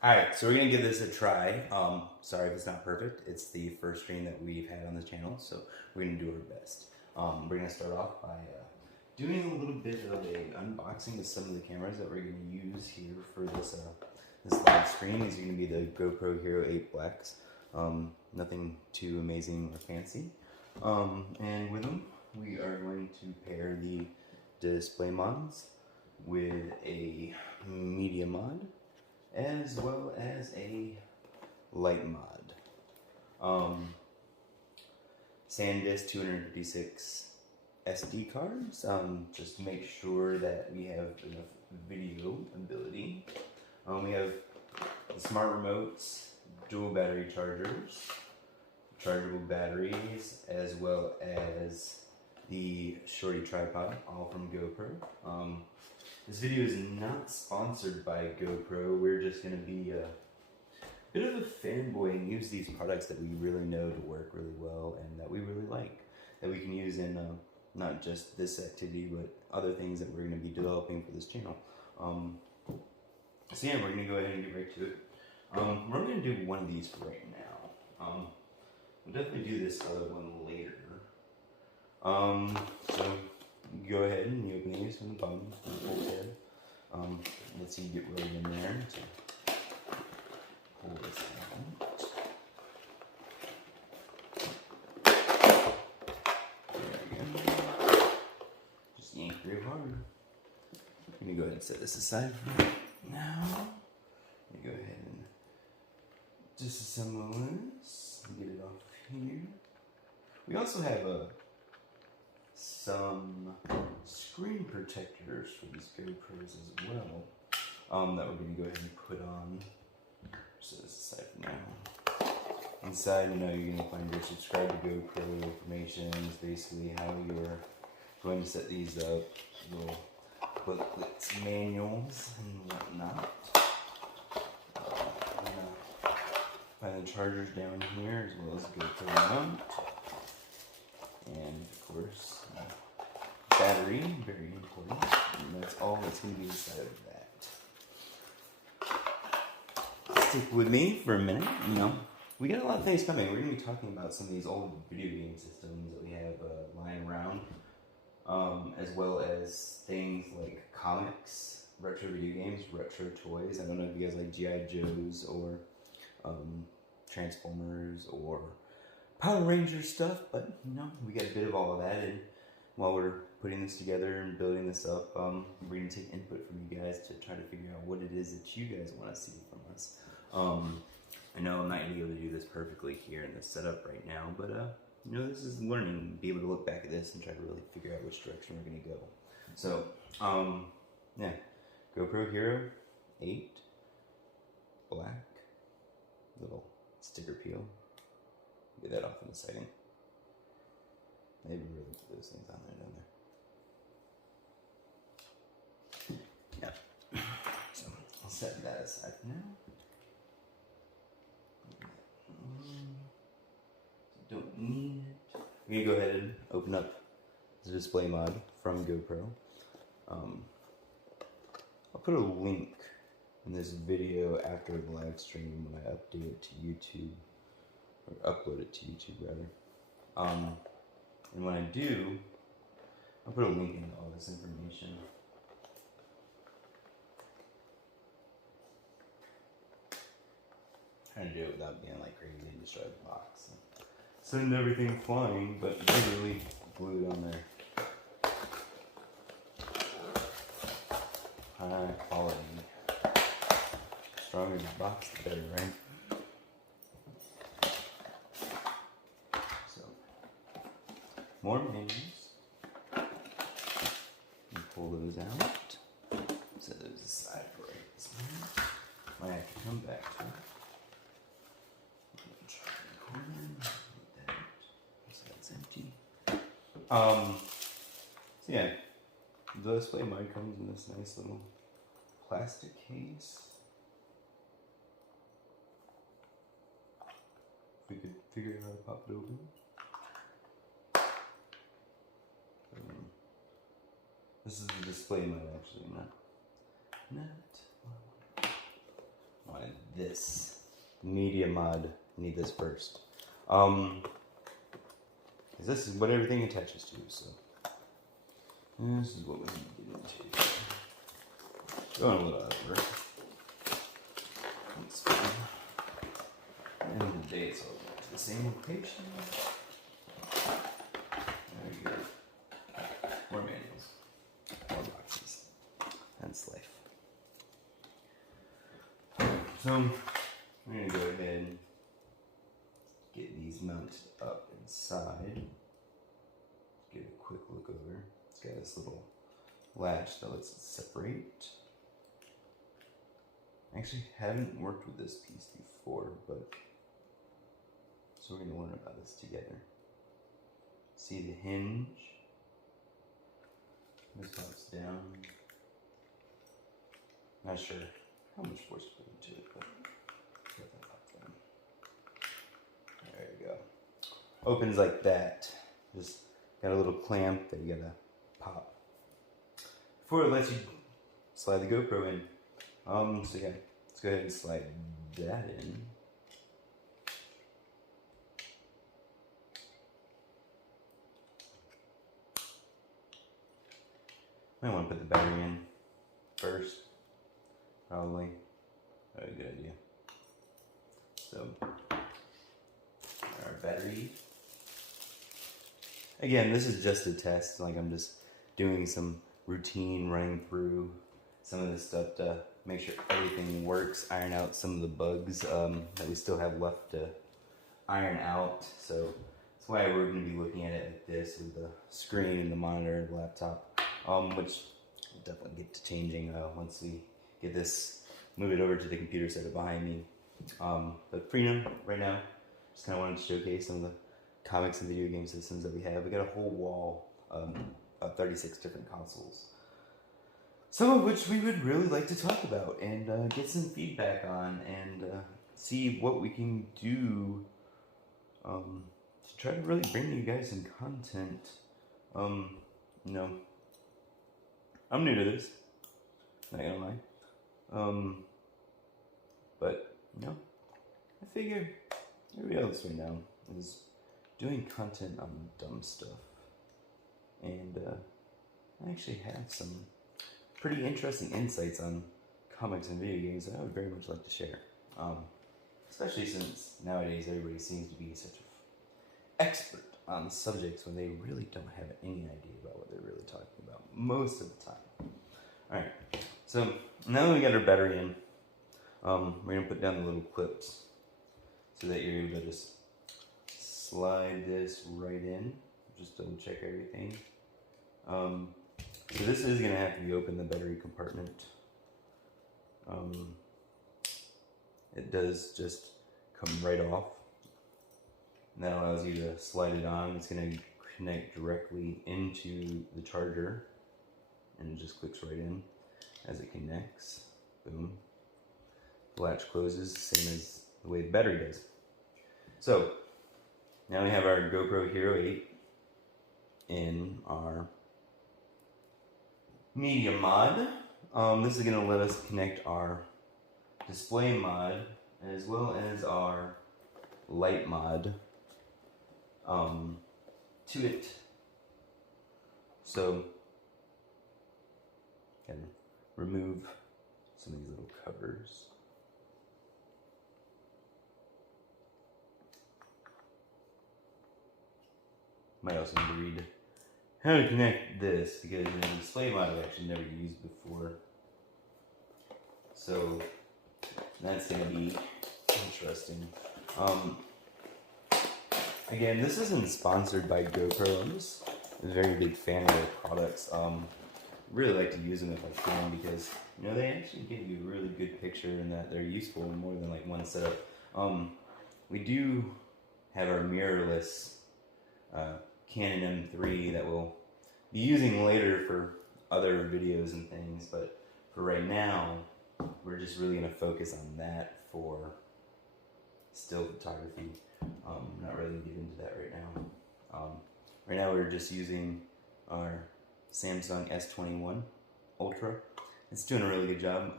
Alright, so we're going to give this a try. Sorry if it's not perfect. It's the first stream that we've had on the channel, so we're going to do our best. We're going to start off by doing a little bit of an unboxing of some of the cameras that we're going to use here for this live stream. These are going to be the GoPro Hero 8 Blacks. Nothing too amazing or fancy. And with them, we are going to pair the display mods with a media mod, as well as a light mod. SanDisk 256 SD cards, just to make sure that we have enough video ability. We have the smart remotes, dual battery chargers, chargeable batteries, as well as the shorty tripod, all from GoPro. This video is not sponsored by GoPro. We're just going to be a bit of a fanboy and use these products that we really know to work really well and that we really like, that we can use in not just this activity, but other things that we're going to be developing for this channel. So yeah, we're going to go ahead and get right to it. We're going to do one of these for right now. We'll definitely do this other one later. So you go ahead and you open these from the bottom, from the whole head. Let's see you get right in there. So pull this out. There we go. Just yank real hard. I'm going to go ahead and set this aside for now. Let me go ahead and disassemble this and get it off here. We also have some screen protectors for these GoPros as well, that we're going to go ahead and put on. Set this aside for now. Inside, you're going to find your subscribe to GoPro information. Is basically how you're going to set these up, little booklets, manuals, and whatnot. Find the chargers down here, as well as GoPro mount. And of course, battery, very important. And that's all that's going to be inside of that. Stick with me for a minute. We got a lot of things coming. We're going to be talking about some of these old video game systems that we have lying around, as well as things like comics, retro video games, retro toys. I don't know if you guys like G.I. Joes or Transformers or Power Rangers stuff, but we got a bit of all of that. And while we're putting this together and building this up, we're going to take input from you guys to try to figure out what it is that you guys want to see from us. I know I'm not going to be able to do this perfectly here in this setup right now, but this is learning, be able to look back at this and try to really figure out which direction we're going to go. So, yeah, GoPro Hero 8 Black, little sticker peel. Get that off in a second. They really put those things on there, don't they? Yeah. So I'll set that aside for now. Don't need it. We're gonna go ahead and open up the display mod from GoPro. I'll put a link in this video after the live stream when I update it to YouTube. Or upload it to YouTube rather. And when I do, I'll put a link in all this information. Trying to do it without being like crazy and destroy the box. Send everything flying, but literally glue it on there. High quality. Stronger the box, the better, right? More menus. You pull those out. Set those aside for right this minute. Might have to come back to it. Try the corner. Like that. So that's empty. So yeah, the display mod comes in this nice little plastic case. If we could figure out how to pop it open. This is the display mode, actually, not. I wanted this media mod. I need this first. 'Cause this is what everything attaches to. So this is what we need to get into. Going a little over. That's fine. And today it's all back to the same location. There you go. More manuals. More boxes. That's life. So I'm going to go ahead and get these mounted up inside. Give it a quick look over. It's got this little latch that lets it separate. I actually haven't worked with this piece before, but so we're going to learn about this together. See the hinge? This pops down. Not sure how much force to put into it, but get that pop down. There you go. Opens like that. Just got a little clamp that you gotta pop before it lets you slide the GoPro in. So yeah, let's go ahead and slide that in. Might want to put the battery in first, probably. That'd be a good idea. So, our battery. Again, this is just a test. Like, I'm just doing some routine, running through some of this stuff to make sure everything works, iron out some of the bugs that we still have left to iron out. So that's why we're going to be looking at it like this with the screen and the monitor and the laptop, which we'll definitely get to changing once we get this, move it over to the computer setup behind me. But for right now, just kind of wanted to showcase some of the comics and video game systems that we have. We got a whole wall of 36 different consoles. Some of which we would really like to talk about and get some feedback on and see what we can do to try to really bring you guys some content. You know, I'm new to this, not gonna lie. But, you know, I figure everybody else right now is doing content on dumb stuff. And I actually have some pretty interesting insights on comics and video games that I would very much like to share. Especially since nowadays everybody seems to be such an expert on subjects when they really don't have any idea about what they're really talking about most of the time. Alright, so now that we got our battery in, we're going to put down the little clips so that you're able to just slide this right in. Just double check everything. So this is going to have to be open, the battery compartment. It does just come right off. And that allows you to slide it on. It's going to connect directly into the charger. And it just clicks right in as it connects. Boom. The latch closes, same as the way the battery does. So, now we have our GoPro Hero 8 in our media mod. This is going to let us connect our display mod as well as our light mod to it. So, can remove some of these little covers. Might also need to read how to connect this because the display mod I've actually never used before. So that's going to be interesting. Again, this isn't sponsored by GoPro. I'm just a very big fan of their products. Really like to use them if I can because, you know, they actually give you a really good picture and that they're useful in more than like one setup. We do have our mirrorless Canon M3 that we'll be using later for other videos and things, but for right now, we're just really going to focus on that for still photography. Not really get into that right now. Right now we're just using our Samsung S21 Ultra. It's doing a really good job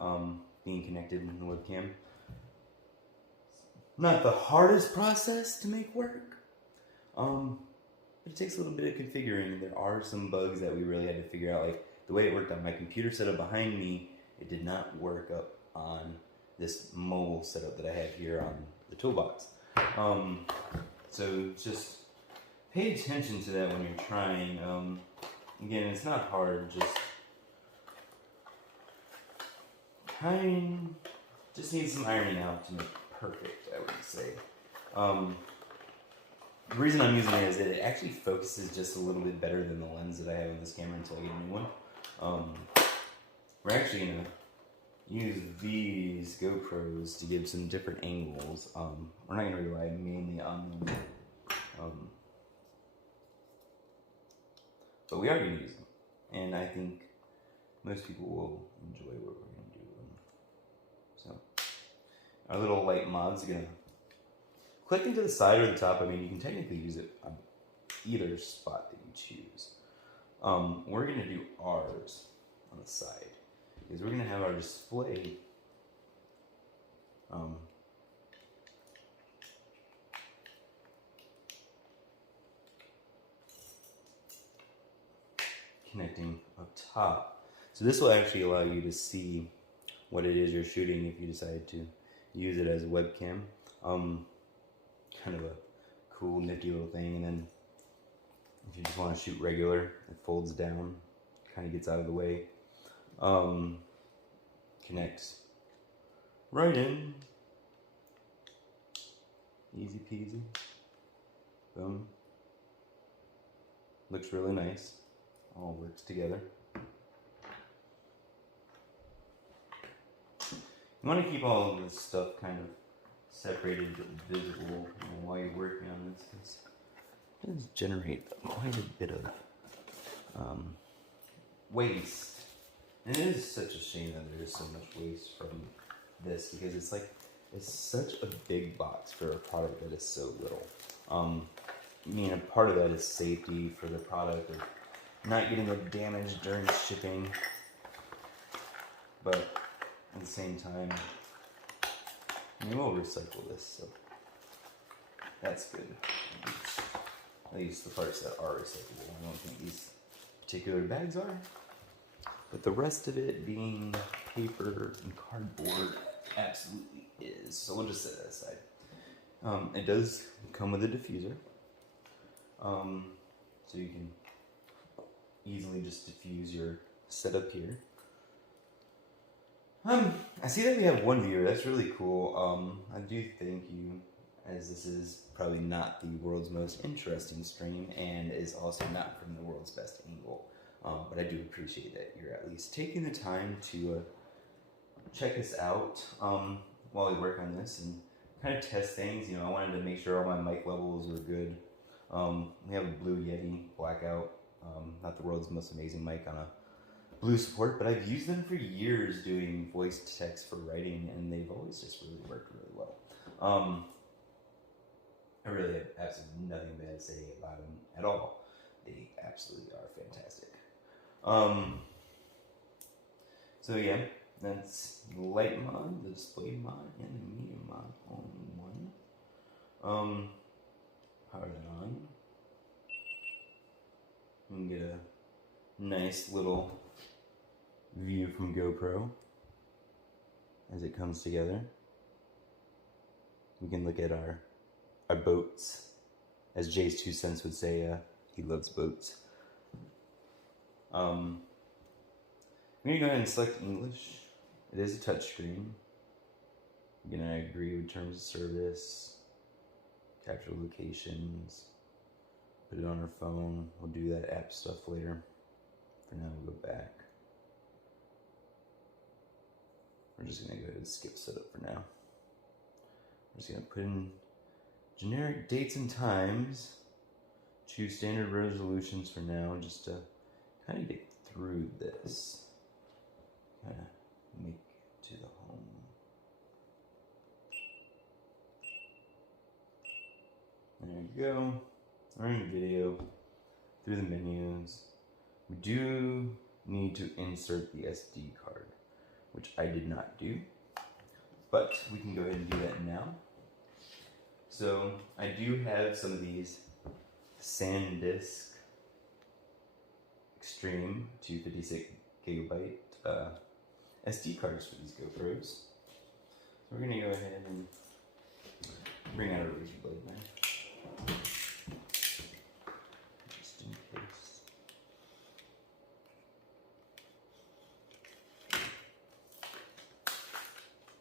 being connected in the webcam. not the hardest process to make work. It takes a little bit of configuring. There are some bugs that we really had to figure out, like the way it worked on my computer setup behind me. It did not work up on this mobile setup that I have here on the toolbox. So just pay attention to that when you're trying. Again, it's not hard, just needs some ironing out to make it perfect, I would say. The reason I'm using it is that it actually focuses just a little bit better than the lens that I have on this camera until I get a new one. We're actually going to use these GoPros to give some different angles. We're not going to rely mainly on them. But we are going to use them. And I think most people will enjoy what we're going to do. So, our little light mod's going to click into the side or the top. I mean, you can technically use it on either spot that you choose. We're going to do ours on the side because we're going to have our display connecting up top. So this will actually allow you to see what it is you're shooting if you decide to use it as a webcam. Kind of a cool, nifty little thing. And then if you just want to shoot regular, it folds down, kind of gets out of the way. Connects right in. Easy peasy. Boom. Looks really nice. All works together. You want to keep all of this stuff kind of separated but visible while you're working on this, because it does generate quite a bit of waste. And it is such a shame that there is so much waste from this, because it's such a big box for a product that is so little. I mean, a part of that is safety for the product, of not getting it damaged during shipping, but at the same time, I mean, we'll recycle this, so that's good. At least the parts that are recyclable. I don't think these particular bags are, but the rest of it, being paper and cardboard, absolutely is. So we'll just set that aside. It does come with a diffuser, so you can easily just diffuse your setup here. I see that we have one viewer. That's really cool. I do thank you, as this is probably not the world's most interesting stream and is also not from the world's best angle. But I do appreciate that you're at least taking the time to check us out while we work on this and kind of test things. You know, I wanted to make sure all my mic levels were good. We have a Blue Yeti Blackout, not the world's most amazing mic on a Blue support, but I've used them for years doing voice to text for writing, and they've always just really worked really well. I really have absolutely nothing bad to say about them at all. They absolutely are fantastic. So yeah, that's the light mod, the display mod, and the medium mod all in one. Power that on. You can get a nice little view from GoPro as it comes together. We can look at our boats. As Jay's 2 cents would say, he loves boats. I'm going to go ahead and select English. It is a touchscreen. Again, I agree with terms of service. Capture locations. Put it on our phone. We'll do that app stuff later. For now, we'll go back. We're just going to go ahead and skip setup for now. We're just going to put in generic dates and times. Choose standard resolutions for now, just to kind of get through this. Kind of make it to the home. There we go. We're in video. Through the menus. We do need to insert the SD card, which I did not do, but we can go ahead and do that now. So I do have some of these SanDisk Extreme 256 gigabyte SD cards for these GoPros. So we're gonna go ahead and bring out a razor blade knife, just in case.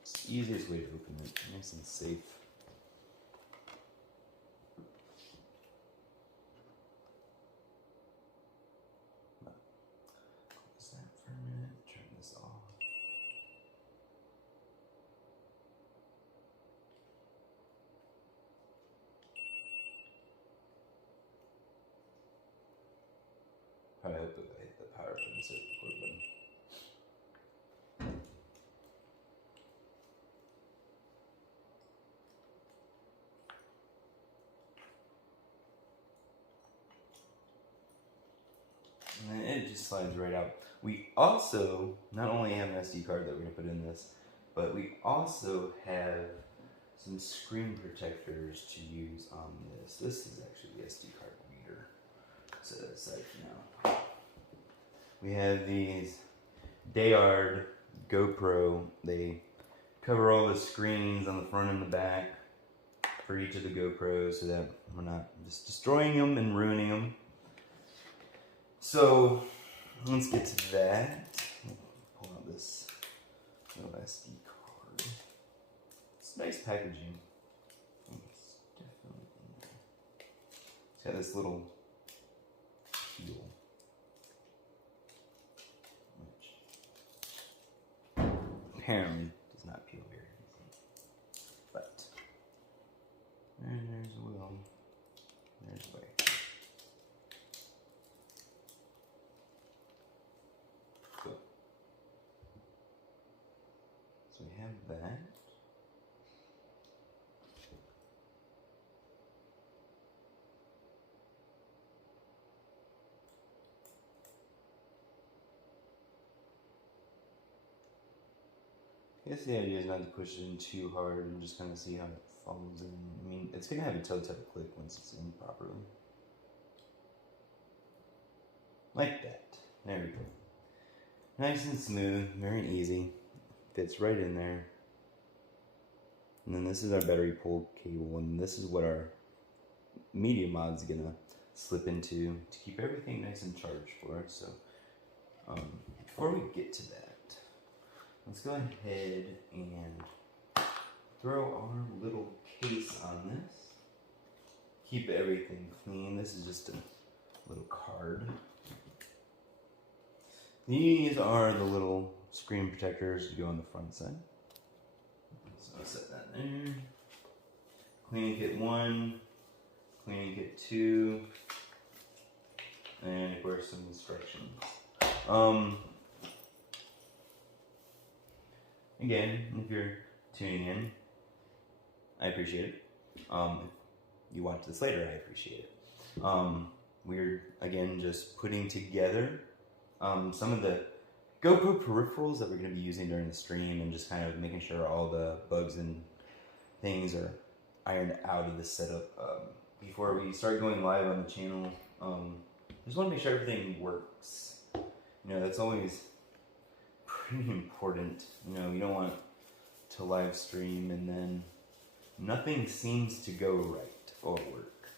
It's the easiest way to open it, nice and safe. Close that for a minute, turn this off. I hope that I hit the power button instead of the record button. And then it just slides right out. We also not only have an SD card that we're going to put in this, but we also have some screen protectors to use on this. This is actually the SD card reader. Set it aside for now. We have these Dayard GoPro. They cover all the screens on the front and the back for each of the GoPros so that we're not just destroying them and ruining them. So let's get to that. Pull out this little SD card. It's nice packaging. It's definitely in there. It's got this little peel, which apparently does not peel very easily. But and there's a will. There's a way. So we have that. I guess the idea is not to push it in too hard and just kind of see how it falls in. I mean, it's going to have a toe tap click once it's in properly. Like that. There we go. Nice and smooth, very easy. Fits right in there. And then this is our battery pull cable, and this is what our media mod's gonna slip into to keep everything nice and charged for us. So before we get to that, let's go ahead and throw our little case on this. Keep everything clean. This is just a little card. These are the little screen protectors to go on the front side. So I'll set that there. Cleaning kit 1, cleaning kit 2, and of course some instructions. Again, if you're tuning in, I appreciate it. If you watch this later, I appreciate it. We're again just putting together some of the GoPro peripherals that we're going to be using during the stream, and just kind of making sure all the bugs and things are ironed out of the setup. Before we start going live on the channel, just want to make sure everything works. You know, that's always pretty important. You know, you don't want to live stream and then nothing seems to go right or work.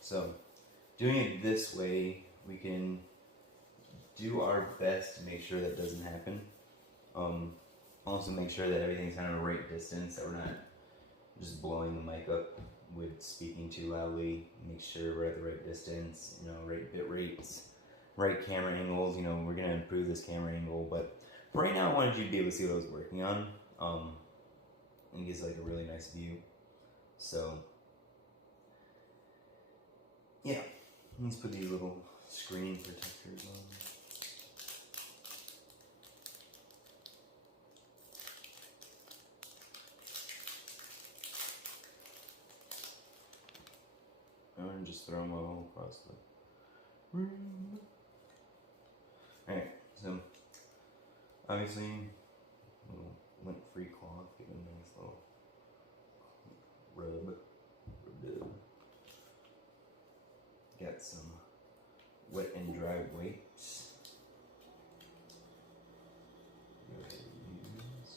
So doing it this way, we can do our best to make sure that doesn't happen. Also make sure that everything's kind of a right distance, that we're not just blowing the mic up with speaking too loudly. Make sure we're at the right distance, you know, right bit rates, right camera angles. You know, we're gonna improve this camera angle, but for right now I wanted you to be able to see what I was working on. And gives like a really nice view. So yeah, let's put these little screen protectors on. And just throw them all across the room. Alright, so obviously, little lint-free cloth, give it a nice little dry whites. Go ahead and use.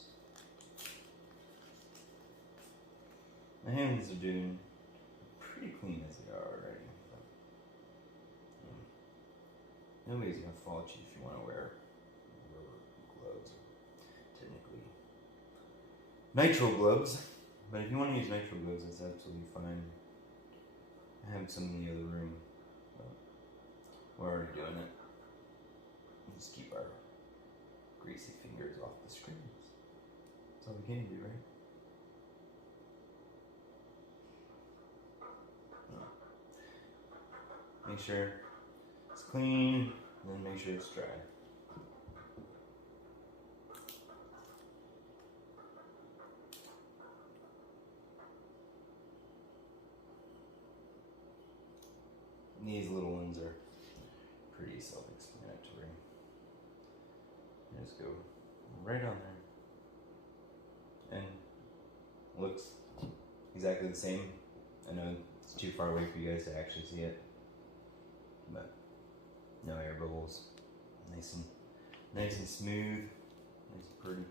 My hands are doing pretty clean as they are already. Nobody's gonna fault you if you want to wear rubber gloves, technically nitrile gloves. But if you want to use nitrile gloves, that's absolutely fine. I have some in the other room, but we're already doing it. Let's keep our greasy fingers off the screens. That's all we can do, right? Make sure it's clean, and then make sure it's dry. These little ones are pretty self-explanatory. Just go right on there. And looks exactly the same. I know it's too far away for you guys to actually see it. But no air bubbles. Nice and smooth. Nice and pretty.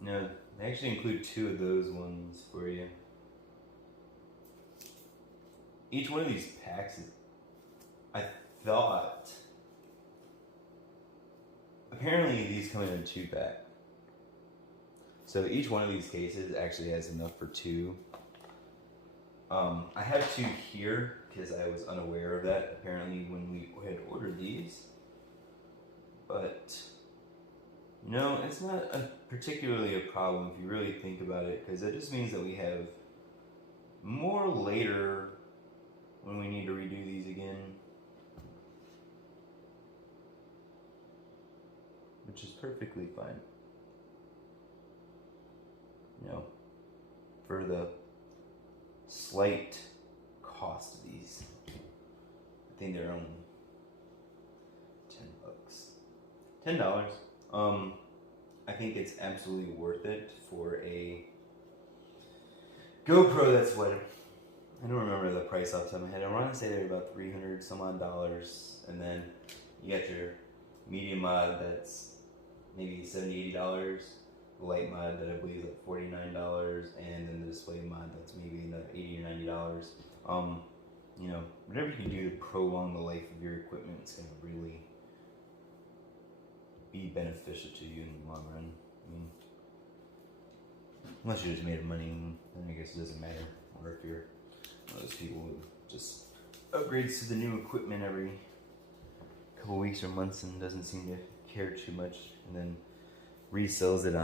No, they actually include 2 of those ones for you. Each one of these packs is, I thought, apparently these come in a 2-pack. So each one of these cases actually has enough for 2. I have 2 here because I was unaware of that apparently when we had ordered these. But no, it's not particularly a problem if you really think about it, because it just means that we have more later when we need to redo these again, which is perfectly fine. You know, for the slight cost of these, I think they're only $10. $10. I think it's absolutely worth it for a GoPro. That's what, I don't remember the price off the top of my head. I want to say they're about $300 some odd, and then you got your medium mod that's maybe $70, $80. The light mod that I believe is like $49, and then the display mod that's maybe like $80 or $90. You know, whatever you can do to prolong the life of your equipment is going to really be beneficial to you in the long run. I mean, unless you're just made of money, then I guess it doesn't matter. Or if you're one of those people who just upgrades to the new equipment every couple weeks or months and doesn't seem to care too much, and then resells it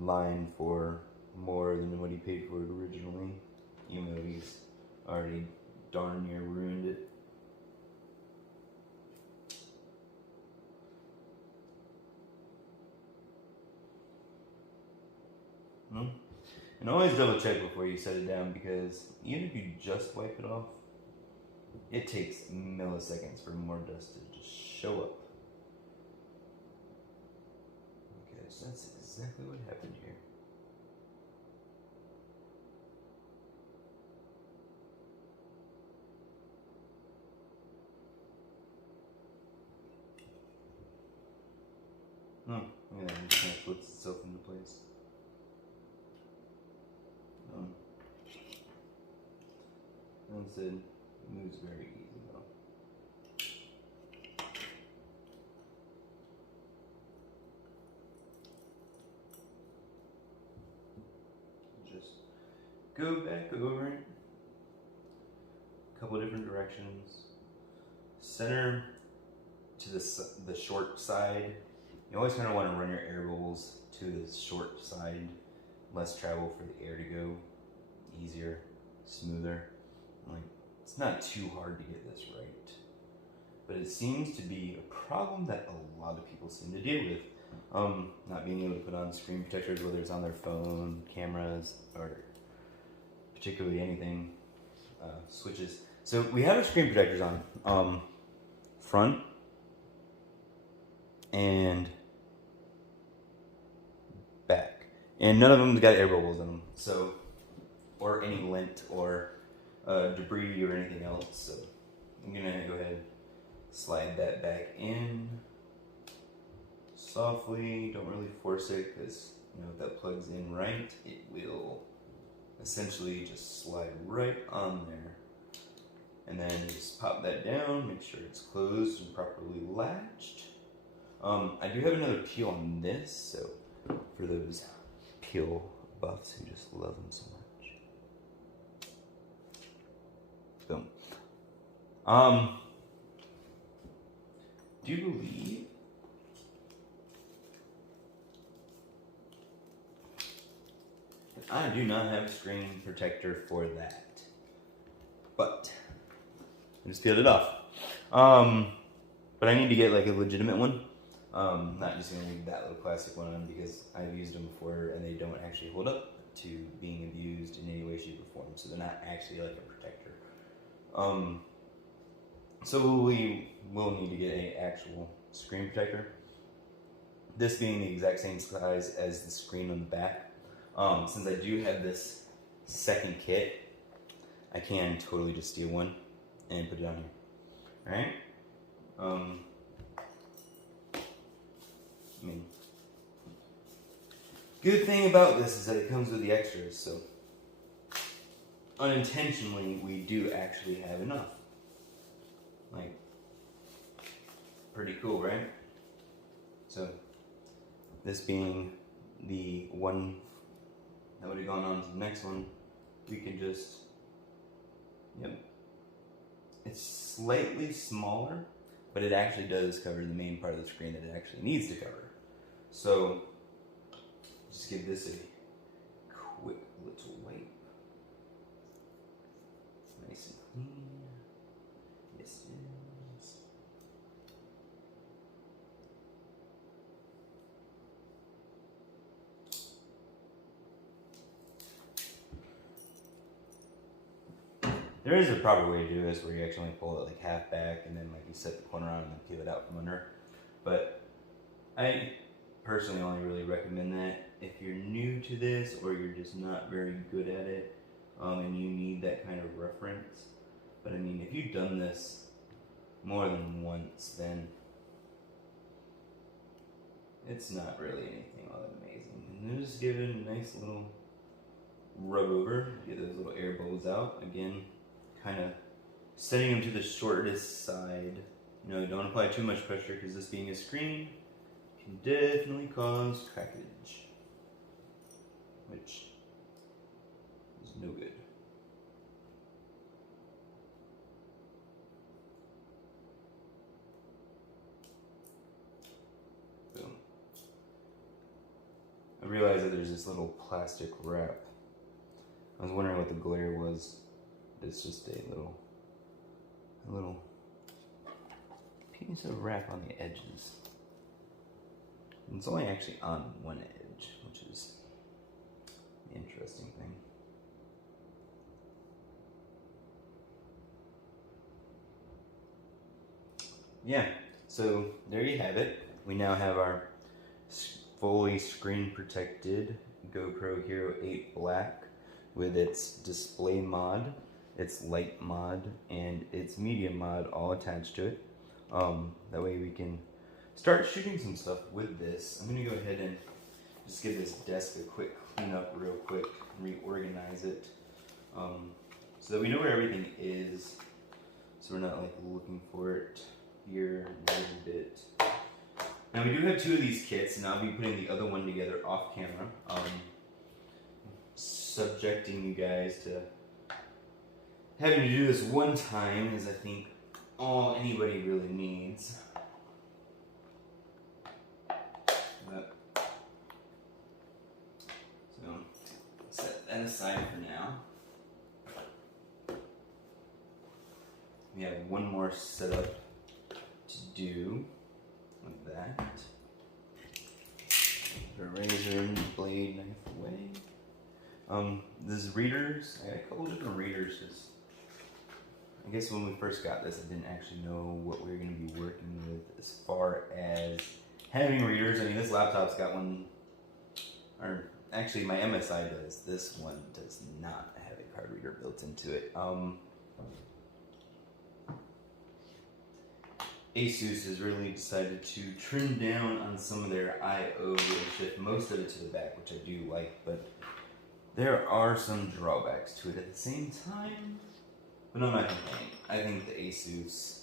online for more than what he paid for it originally, even though he's already darn near ruined it. And always double check before you set it down, because even if you just wipe it off, it takes milliseconds for more dust to just show up. Okay, so that's exactly what happened here. Yeah, it just kind of flips itself into place. Like I said, it moves very easy though. Just go back over it a couple of different directions. Center to the short side. You always kind of want to run your air bubbles to the short side. Less travel for the air to go. Easier, smoother. Like, it's not too hard to get this right. But it seems to be a problem that a lot of people seem to deal with. Not being able to put on screen protectors, whether it's on their phone, cameras, or particularly anything. Switches. So we have our screen protectors on. Front and back. And none of them got air bubbles in them. So, or any lint or debris or anything else. So I'm gonna go ahead and slide that back in softly. Don't really force it, because you know if that plugs in right, it will essentially just slide right on there. And then just pop that down, make sure it's closed and properly latched. I do have another peel on this, so for those peel buffs who just love them so much. Boom. Do you believe that I do not have a screen protector for that? But I just peeled it off. But I need to get like a legitimate one. Not just gonna leave that little plastic one on, because I've used them before and they don't actually hold up to being abused in any way, shape, or form. So they're not actually like a protector. So we will need to get an actual screen protector. This being the exact same size as the screen on the back. Since I do have this second kit, I can totally just steal one and put it on here. Alright? I mean, good thing about this is that it comes with the extras, so unintentionally we do actually have enough. Like, pretty cool, right? So, this being the one that would have gone on to the next one, we can just, yep. It's slightly smaller, but it actually does cover the main part of the screen that it actually needs to cover. So, just give this a quick little wipe. Nice and clean. Yes, it is. There is a proper way to do this where you actually pull it like half back and then like you set the corner on and then peel it out from under. But I personally only really recommend that if you're new to this or you're just not very good at it, and you need that kind of reference. But I mean, if you've done this more than once, then it's not really anything all that amazing. And then just give it a nice little rub over, get those little air bubbles out. Again, kind of setting them to the shortest side. You know, don't apply too much pressure, because this being a screen can definitely cause crackage, which is no good. Boom. I realized that there's this little plastic wrap. I was wondering what the glare was. It's just a little piece of wrap on the edges. And it's only actually on one edge, which is the interesting thing. Yeah, so there you have it. We now have our fully screen protected GoPro Hero 8 Black with its display mod, its light mod, and its media mod all attached to it. That way we can start shooting some stuff with this. I'm gonna go ahead and just give this desk a quick clean up real quick, reorganize it, so that we know where everything is, so we're not like looking for it here a little bit. Now we do have two of these kits, and I'll be putting the other one together off camera, subjecting you guys to having to do this one time is, I think, all anybody really needs. But, so, set that aside for now. We have one more setup to do with that. Put a razor and blade knife away. These readers, I got a couple different readers. I guess when we first got this, I didn't actually know what we were going to be working with as far as having readers. I mean, this laptop's got one, or actually my MSI does. This one does not have a card reader built into it. Asus has really decided to trim down on some of their I/O and shift most of it to the back, which I do like, but there are some drawbacks to it at the same time. But I'm not complaining. I think the Asus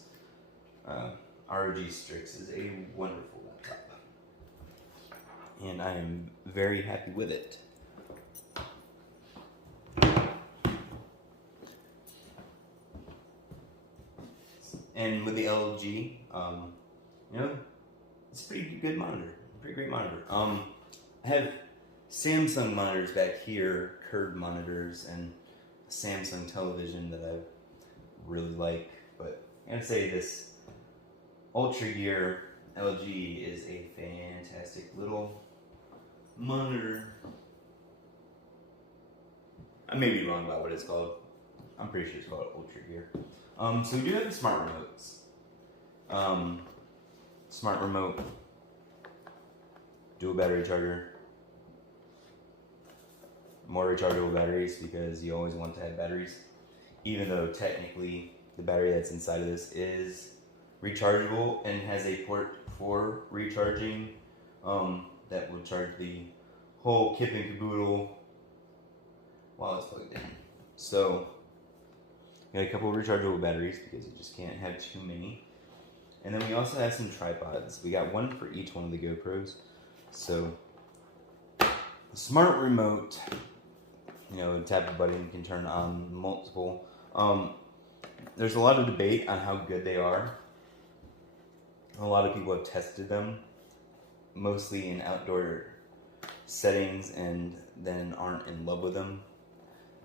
ROG Strix is a wonderful laptop, and I am very happy with it. And with the LG, you know, it's a pretty good monitor, pretty great monitor. I have Samsung monitors back here, curved monitors, and a Samsung television that I really like. But I gotta say, this Ultra Gear LG is a fantastic little monitor. I may be wrong about what it's called. I'm pretty sure it's called Ultra Gear. So we do have the smart remotes. Smart remote, dual battery charger, more rechargeable batteries because you always want to have batteries, even though technically the battery that's inside of this is rechargeable and has a port for recharging that will charge the whole kit and caboodle while it's plugged in. So got a couple of rechargeable batteries because you just can't have too many. And then we also have some tripods. We got one for each one of the GoPros. So the smart remote, you know, tap a button, you can turn on multiple. There's a lot of debate on how good they are. A lot of people have tested them, mostly in outdoor settings, and then aren't in love with them.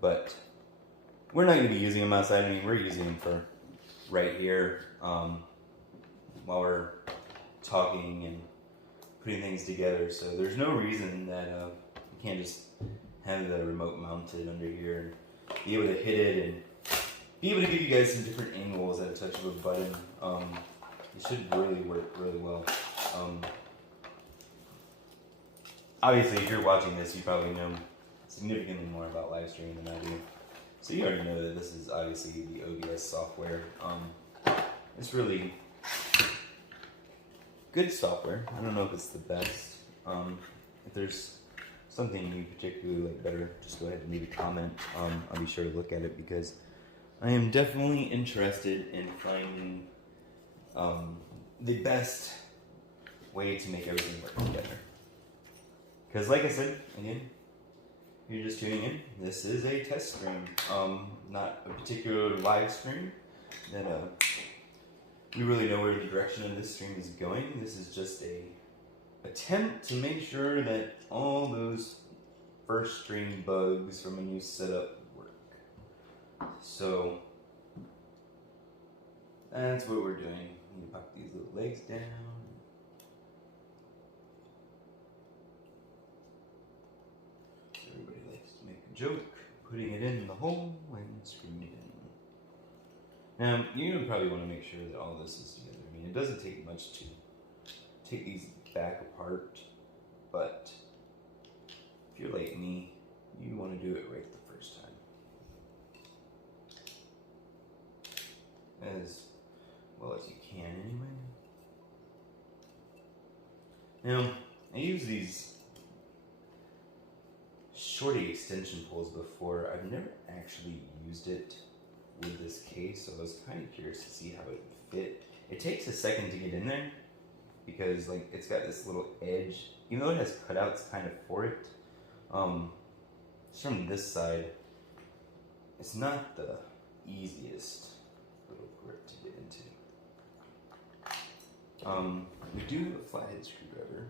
But we're not going to be using them outside. I mean, we're using them for right here while we're talking and putting things together. So there's no reason that you can't just have the remote mounted under here and be able to hit it and be able to give you guys some different angles at a touch of a button. It should really work really well. Obviously, if you're watching this, you probably know significantly more about live streaming than I do. So you already know that this is obviously the OBS software. It's really good software. I don't know if it's the best. If there's something you particularly like better, just go ahead and leave a comment. I'll be sure to look at it because I am definitely interested in finding the best way to make everything work together. Because like I said, again, if you're just tuning in, this is a test stream, not a particular live stream that we really know where the direction of this stream is going. This is just a attempt to make sure that all those first stream bugs from a new setup work. So that's what we're doing. You pop these little legs down. Everybody likes to make a joke, putting it in the hole and screwing it in. Now, you probably want to make sure that all this is together. I mean, it doesn't take much to take these back apart, but if you're like me, you want to do it right the first time. As well as you can, anyway. Now, I use these shorty extension pulls before. I've never actually used it with this case, so I was kind of curious to see how it would fit. It takes a second to get in there because like it's got this little edge, even though it has cutouts kind of for it. Just from this side, it's not the easiest little grip to get into. We do have a flathead screwdriver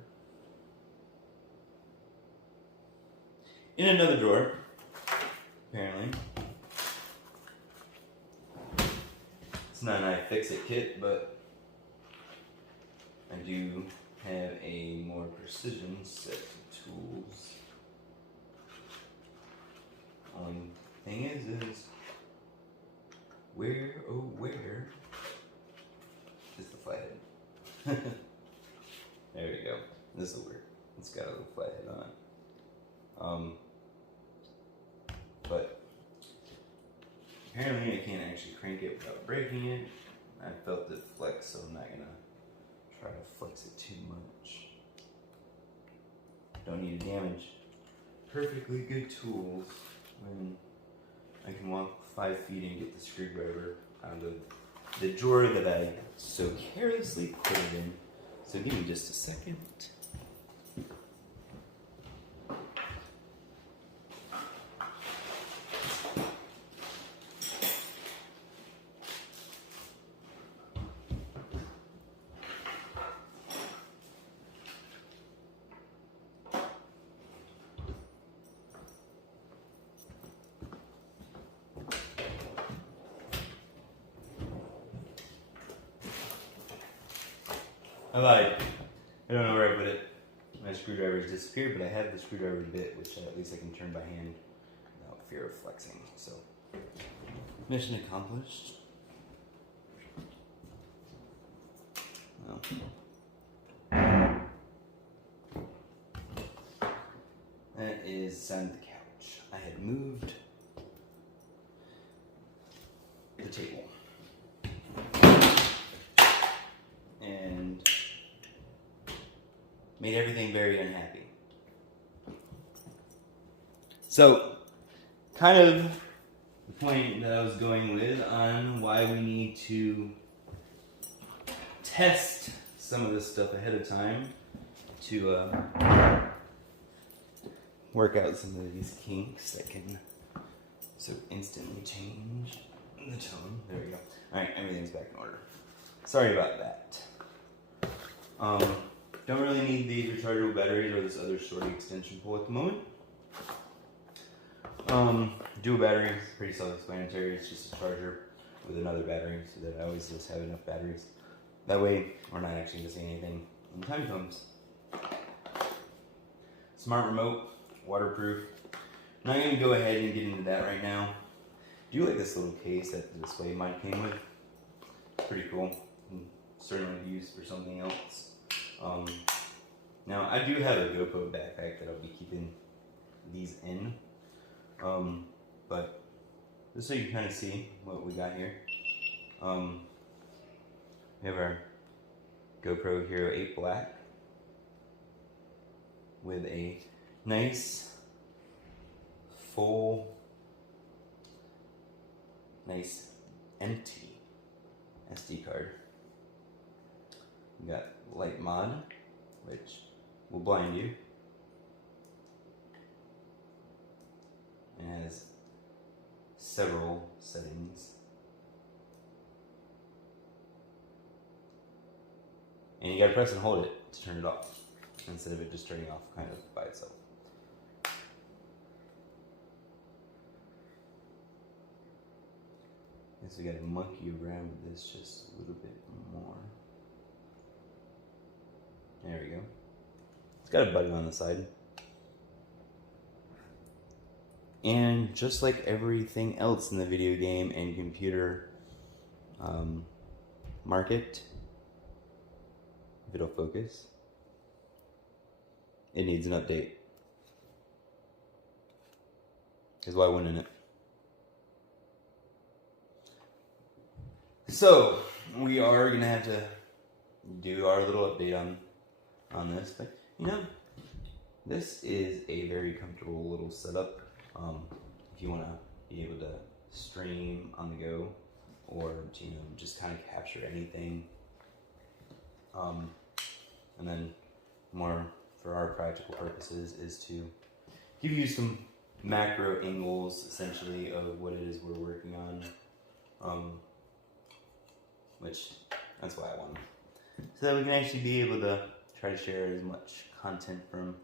in another drawer, apparently. It's not an iFixit kit, but I do have a more precision set of tools. Only thing is where, oh where, is the flathead? There we go. This will work. It's got a little flathead on it. But Apparently I can't actually crank it without breaking it. I felt it flex, so I'm not gonna try to flex it too much. Don't need to damage perfectly good tools when I can walk 5 feet and get the screwdriver out of the drawer that I so carelessly put it in. So give me just a second. I lied. I don't know where I put it. My screwdriver has disappeared, but I have the screwdriver bit, which at least I can turn by hand without fear of flexing. So, mission accomplished. Well, that is the sound of the couch. I had moved the table. And made everything very unhappy. So, kind of the point that I was going with on why we need to test some of this stuff ahead of time to work out some of these kinks that can so instantly change the tone. There we go. Alright, everything's back in order. Sorry about that. Don't really need these rechargeable batteries or this other shorty extension pole at the moment. Dual battery is pretty self-explanatory. It's just a charger with another battery so that I always just have enough batteries. That way, we're not actually missing anything when the time comes. Smart remote, waterproof. I'm not going to go ahead and get into that right now. I do like this little case that the display mic came with. It's pretty cool. Certainly used for something else. Now I do have a GoPro backpack that I'll be keeping these in, but just so you can kind of see what we got here. We have our GoPro Hero 8 Black with a nice full, nice empty SD card. We got light mod, which will blind you. It has several settings. And you gotta press and hold it to turn it off, instead of it just turning off kind of by itself. Guess we gotta monkey around with this just a little bit more. There we go. It's got a button on the side. And just like everything else in the video game and computer market, if it'll focus, it needs an update. Because why wouldn't it? So, we are going to have to do our little update on this, but you know, this is a very comfortable little setup. If you want to be able to stream on the go, or to, you know, just kind of capture anything, and then more for our practical purposes is to give you some macro angles essentially of what it is we're working on, which that's why I want them, so that we can actually be able to try to share as much content from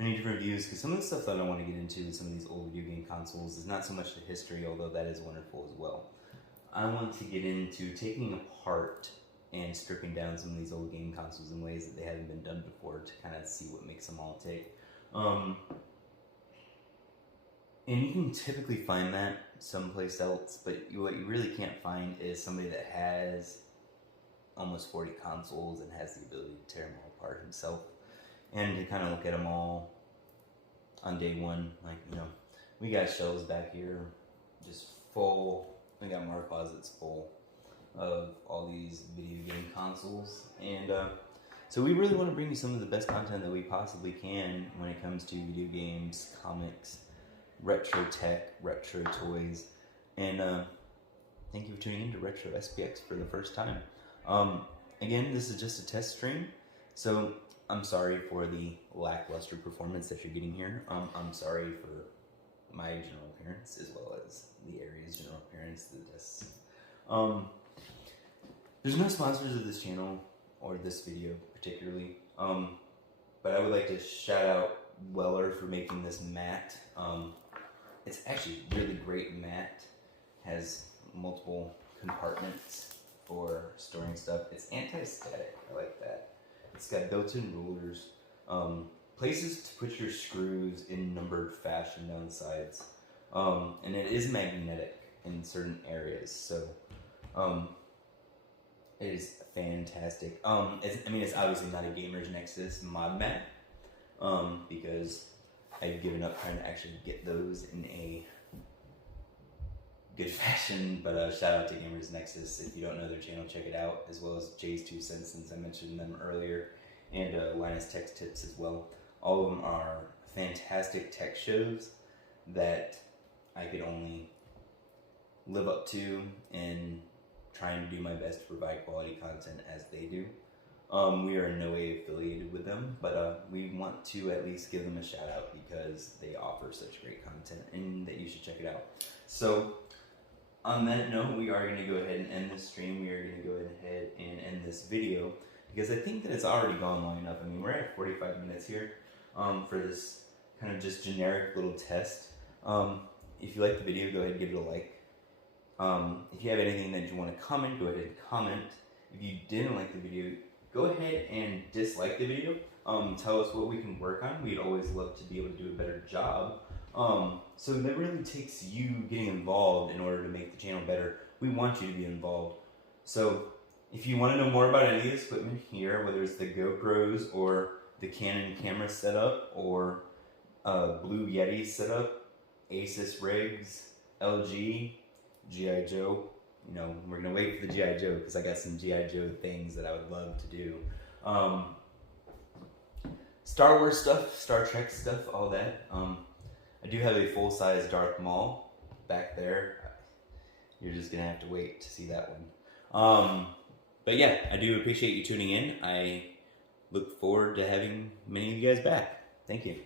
many different views, because some of the stuff that I want to get into with some of these old video game consoles is not so much the history, although that is wonderful as well. I want to get into taking apart and stripping down some of these old game consoles in ways that they haven't been done before to kind of see what makes them all tick. And you can typically find that someplace else, but what you really can't find is somebody that has almost 40 consoles and has the ability to tear them all apart himself, and to kind of look at them all on day one. Like, you know, we got shelves back here just full I got more closets full of all these video game consoles, and so we really want to bring you some of the best content that we possibly can when it comes to video games, comics, retro tech, retro toys, and thank you for tuning in to RetroSPX for the first time. Again, this is just a test stream, so I'm sorry for the lackluster performance that you're getting here. I'm sorry for my general appearance as well as the area's general appearance. There's no sponsors of this channel or this video particularly, but I would like to shout out Weller for making this mat. It's actually really great mat. Has multiple compartments for storing stuff. It's anti-static. I like that. It's got built-in rulers, places to put your screws in numbered fashion down the sides, and it is magnetic in certain areas. So it is fantastic. It's obviously not a Gamer's Nexus mod mat, because I've given up trying to actually get those in a good fashion, but shout out to Gamers Nexus. If you don't know their channel, check it out, as well as Jay's 2 Cents, since I mentioned them earlier, and Linus Tech Tips as well. All of them are fantastic tech shows that I could only live up to and trying to do my best to provide quality content as they do. We are in no way affiliated with them, but we want to at least give them a shout out because they offer such great content and that you should check it out. So on that note, we are going to go ahead and end this stream. We are going to go ahead and end this video because I think that it's already gone long enough. I mean, we're at 45 minutes here for this kind of just generic little test. If you like the video, go ahead and give it a like. If you have anything that you want to comment, go ahead and comment. If you didn't like the video, go ahead and dislike the video. Tell us what we can work on. We'd always love to be able to do a better job. So that really takes you getting involved in order to make the channel better. We want you to be involved. So if you want to know more about any of this equipment here, whether it's the GoPros or the Canon camera setup or Blue Yeti setup, Asus rigs, LG, G.I. Joe, we're going to wait for the G.I. Joe because I got some G.I. Joe things that I would love to do. Star Wars stuff, Star Trek stuff, all that. I do have a full-size Darth Maul back there. You're just going to have to wait to see that one. But yeah, I do appreciate you tuning in. I look forward to having many of you guys back. Thank you.